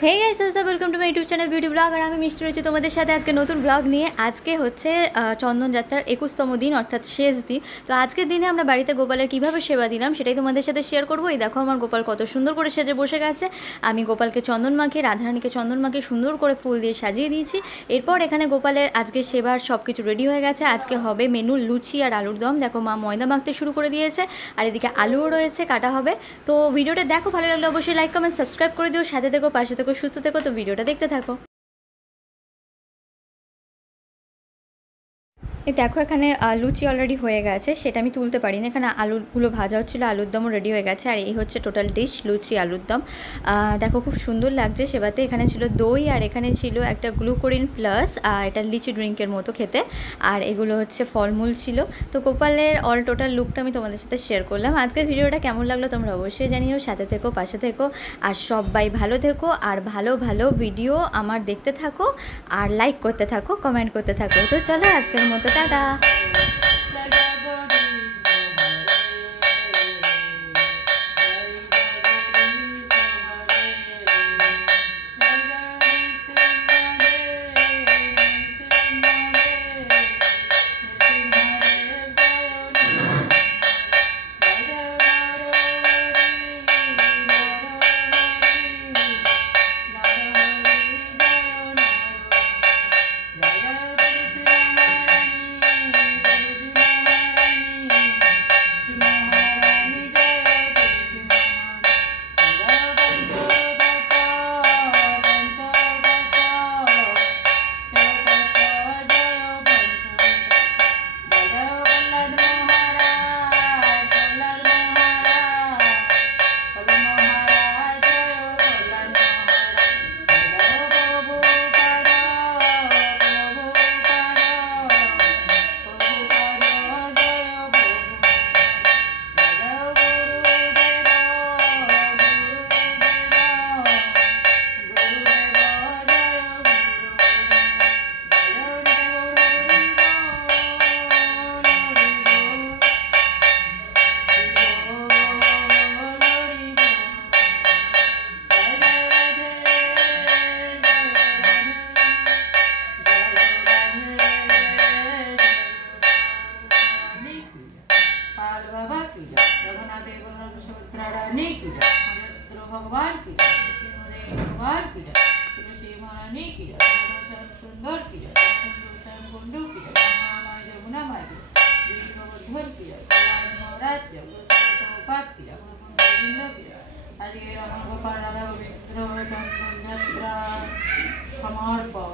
Hey guys welcome to my YouTube channel beauty blog और मैं मिष्टी रही तुम्हारे साथ आज के नतून ब्लॉग नहीं आज के होच्छे चंदन यात्रार 21तम दिन अर्थात शेष दिन। तो आज के दिने आमरा बाड़ीते गोपालेर किभाबे सेवा दिलाम सेटाई तोमादेर साथे शेयर करबो। এই দেখো আমার গোপাল কত সুন্দর করে সেজে বসে গেছে। আমি গোপালকে চন্দন মাখিয়ে রাধারানীকে চন্দন মাখিয়ে সুন্দর করে ফুল দিয়ে সাজিয়ে দিয়েছি। এরপর এখানে গোপালের আজকে সেবার সব কিছু রেডি হয়ে গেছে। আজকে হবে মেনু লুচি আর আলুর দম। দেখো মা ময়দা মাখতে শুরু করে দিয়েছে আর এদিকে আলুও রয়েছে কাটা হবে। তো ভিডিওটা দেখো, ভালো লাগলে অবশ্যই লাইক কমেন্ট সাবস্ক্রাইব করে দিও। সাথে থেকো, পাশে থেকো, সুস্থ থেকো। তো ভিডিওটা দেখতে থাকো। এই দেখো এখানে লুচি অলরেডি হয়ে গেছে, সেটা আমি তুলতে পারিনি। এখানে আলুগুলো ভাজা হচ্ছিলো, আলুর দমও রেডি হয়ে গেছে। আর এই হচ্ছে টোটাল ডিশ লুচি আলুর দম। দেখো খুব সুন্দর লাগছে সেবাতে। এখানে ছিল দই আর এখানে ছিল একটা গ্লুকোরিন প্লাস এটা লিচি ড্রিঙ্কের মতো খেতে। আর এগুলো হচ্ছে ফলমূল ছিল। তো গোপালের অল টোটাল লুকটা আমি তোমাদের সাথে শেয়ার করলাম। আজকের ভিডিওটা কেমন লাগলো তোমরা অবশ্যই জানিও। সাথে থেকো, পাশে থেকো আর সবাই ভালো থেকো। আর ভালো ভালো ভিডিও আমার দেখতে থাকো আর লাইক করতে থাকো, কমেন্ট করতে থাকো। তো চলো আজকের মতো টাটা। भगवान की भगवान की तुलसी महारानी की सुंदर की गुंडू की जमुना माई की गोवर्धन की महाराज की आज के रमन गोपाल राधा गोविंद चंद्रा समर्पण